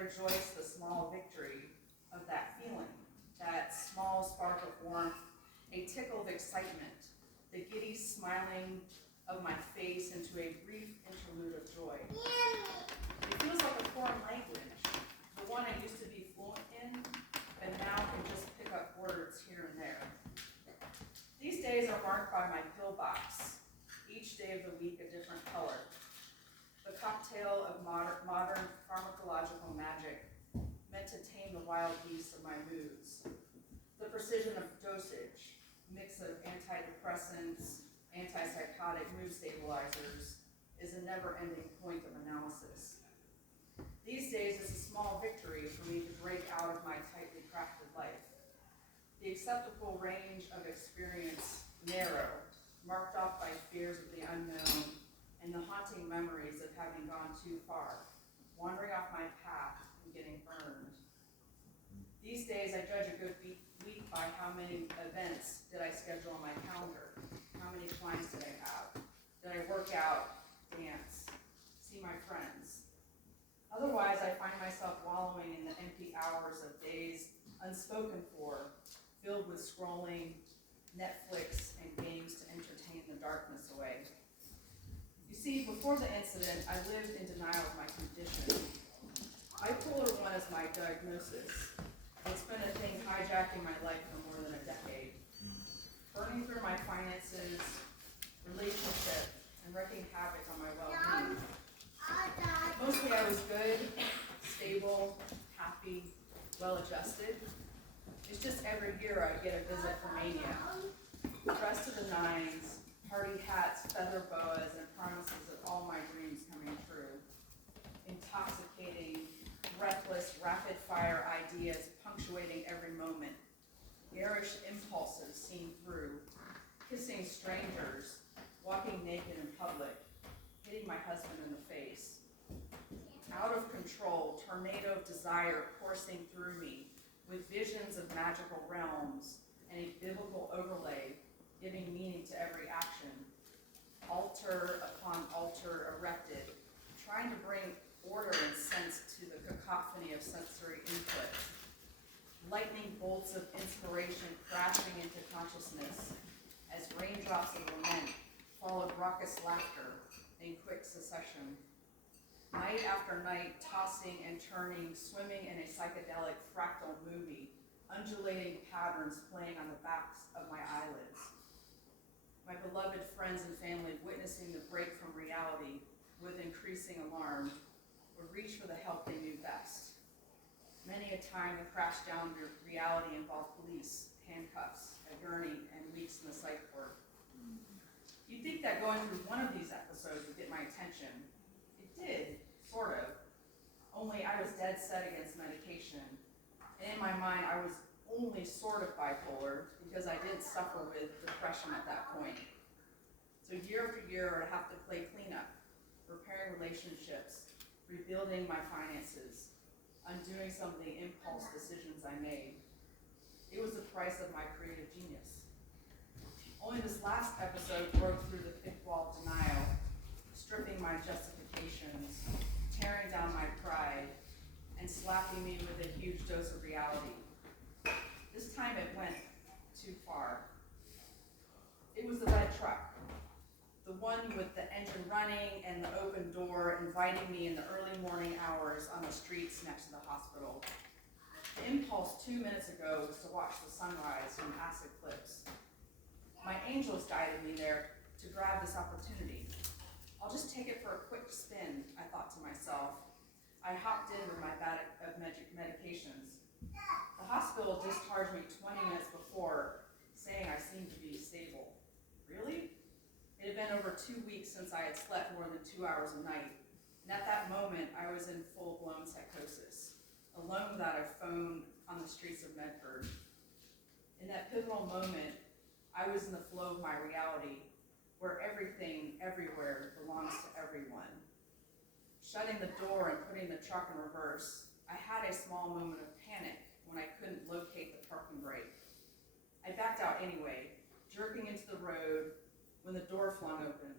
rejoice the small victory of that feeling, that small spark of warmth, a tickle of excitement, the giddy smiling of my face into a brief interlude of joy. It feels like a foreign language, the one I used to be fluent in, but now can just pick up words here and there. These days are marked by my pillbox, each day of the week a different color. The cocktail of modern pharmacological magic meant to tame the wild beasts of my moods. The precision of dosage, mix of antidepressants, antipsychotic mood stabilizers, is a never-ending point of analysis. These days it's a small victory for me to break out of my tightly crafted life. The acceptable range of experience narrow, marked off by fears of the unknown and the haunting memories of having gone too far, wandering off my path and getting burned. These days I judge a good week by how many events did I schedule on my calendar, how many clients did I have, did I work out, dance, see my friends. Otherwise I find myself wallowing in the empty hours of days unspoken for, filled with scrolling, Netflix, and games to entertain the darkness away. You see, before the incident, I lived in denial of my condition. Bipolar 1 is my diagnosis. It's been a thing hijacking my life for more than a decade, burning through my finances, relationship, and wreaking havoc on my well-being. Mostly I was good, stable, happy, well-adjusted. It's just every year I get a visit from mania. Dressed to the nines, party hats, feather boas, and promises of all my dreams coming true. Intoxicating, breathless, rapid-fire ideas punctuating every moment. Garish impulses seen through. Kissing strangers, walking naked in public, hitting my husband in the face. Out of control, tornado of desire coursing through me, with visions of magical realms and a biblical overlay giving meaning to every action. Altar upon altar erected, trying to bring order and sense to the cacophony of sensory input. Lightning bolts of inspiration crashing into consciousness as raindrops of lament followed raucous laughter in quick succession. Night after night, tossing and turning, swimming in a psychedelic fractal movie, undulating patterns playing on the backs of my eyelids. My beloved friends and family witnessing the break from reality with increasing alarm would reach for the help they knew best. Many a time the crash down reality involved police, handcuffs, a gurney, and weeks in the psych ward. You'd think that going through one of these episodes would get my attention. It did, sort of, only I was dead set against medication. And in my mind, I was only sort of bipolar because I didn't suffer with depression at that point. So year after year, I'd have to play cleanup, repairing relationships, rebuilding my finances, undoing some of the impulse decisions I made. It was the price of my creative genius. Only this last episode broke through the thick wall of denial, stripping my justifications, tearing down my pride, and slapping me with a huge dose of reality. This time it went too far. It was the red truck, the one with the engine running and the open door inviting me in the early morning hours on the streets next to the hospital. The impulse 2 minutes ago was to watch the sunrise from Acid Cliffs. My angels guided me there to grab this opportunity. I'll just take it for a quick spin, I thought to myself. I hopped in with my bag of medications. The hospital discharged me 20 minutes before, saying I seemed to be stable. Really? It had been over 2 weeks since I had slept more than 2 hours a night, and at that moment I was in full-blown psychosis, alone without a phone on the streets of Medford. In that pivotal moment, I was in the flow of my reality, where everything, everywhere, belongs to everyone. Shutting the door and putting the truck in reverse, I had a small moment of panic when I couldn't locate the parking brake. I backed out anyway, jerking into the road when the door flung open.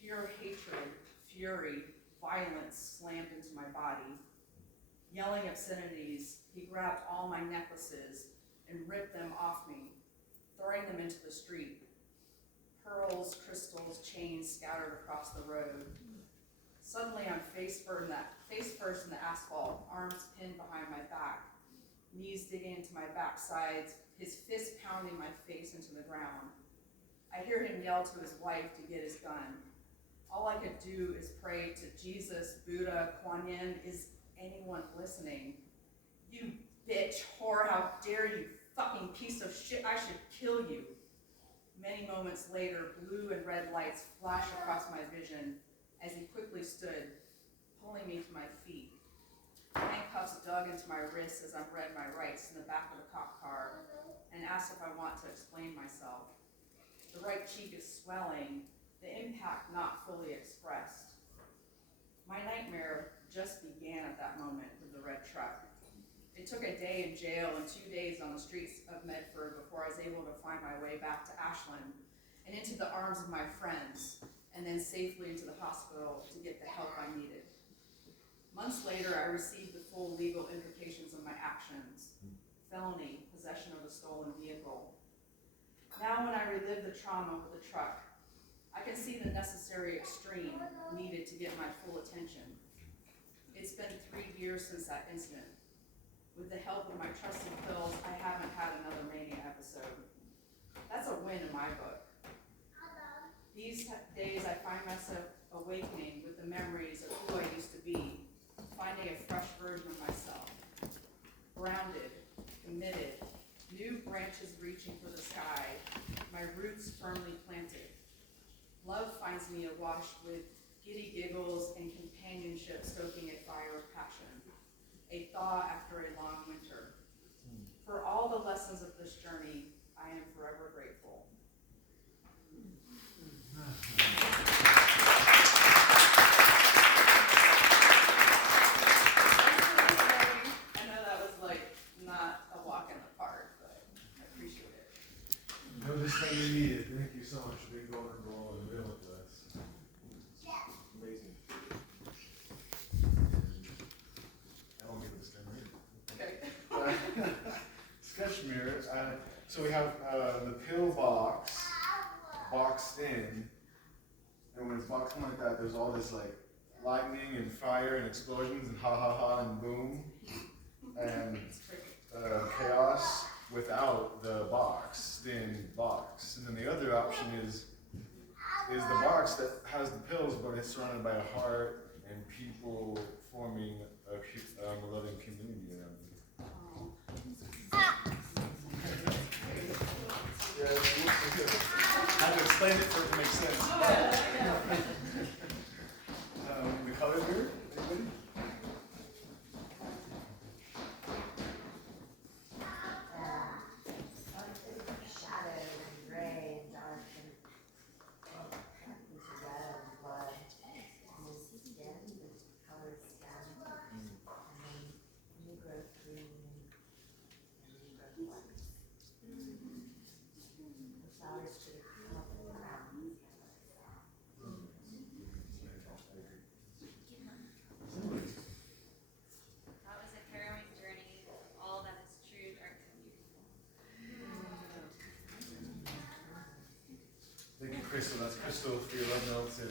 Pure hatred, fury, violence slammed into my body. Yelling obscenities, he grabbed all my necklaces and ripped them off me, throwing them into the street. Pearls, crystals, chains scattered across the road. Suddenly I'm face first in the asphalt, arms pinned behind my back, knees digging into my backsides, his fist pounding my face into the ground. I hear him yell to his wife to get his gun. All I could do is pray to Jesus, Buddha, Kuan Yin. Is anyone listening? You bitch, whore, how dare you, fucking piece of shit, I should kill you. Many moments later, blue and red lights flash across my vision as he quickly stood, pulling me to my feet. Handcuffs dug into my wrists as I read my rights in the back of the cop car and asked if I want to explain myself. The right cheek is swelling, the impact not fully expressed. My nightmare just began at that moment with the red truck. It took a day in jail and 2 days on the streets of Medford before I was able to find my way back to Ashland and into the arms of my friends, and then safely into the hospital to get the help I needed. Months later, I received the full legal implications of my actions. Felony, possession of a stolen vehicle. Now when I relive the trauma with the truck, I can see the necessary extreme needed to get my full attention. It's been 3 years since that incident. With the help of my trusted pills, I haven't had another mania episode. That's a win in my book. These days I find myself awakening with the memories of who I used to be, finding a fresh version of myself. Grounded, committed, new branches reaching for the sky, my roots firmly planted. Love finds me awash with giddy giggles and companionship stoking a fire of passion, a thaw after a long winter. For all the lessons of this journey, I am forever grateful. I know that was like not a walk in the park, but I appreciate it. No, this thing you needed. Thank you so much for being vulnerable and real with us. Amazing. I won't give this time right. Okay. Sketch mirror. So we have the pill box boxed in, and when it's boxed in like that, there's all this like lightning and fire and explosions and ha ha ha and boom and chaos without the box, thin box. And then the other option is the box that has the pills, but it's surrounded by a heart and people forming a loving community around you. I had to explain it for it to make sense. The color here, anybody? Shadow and gray and dark and into red and blood. And then skin, the color skin. And then new growth green and new growth white. The flowers should have come up and around. That was a harrowing journey of all that is true, dark, and beautiful. Thank you, Crystal. That's Crystal for your love notes. And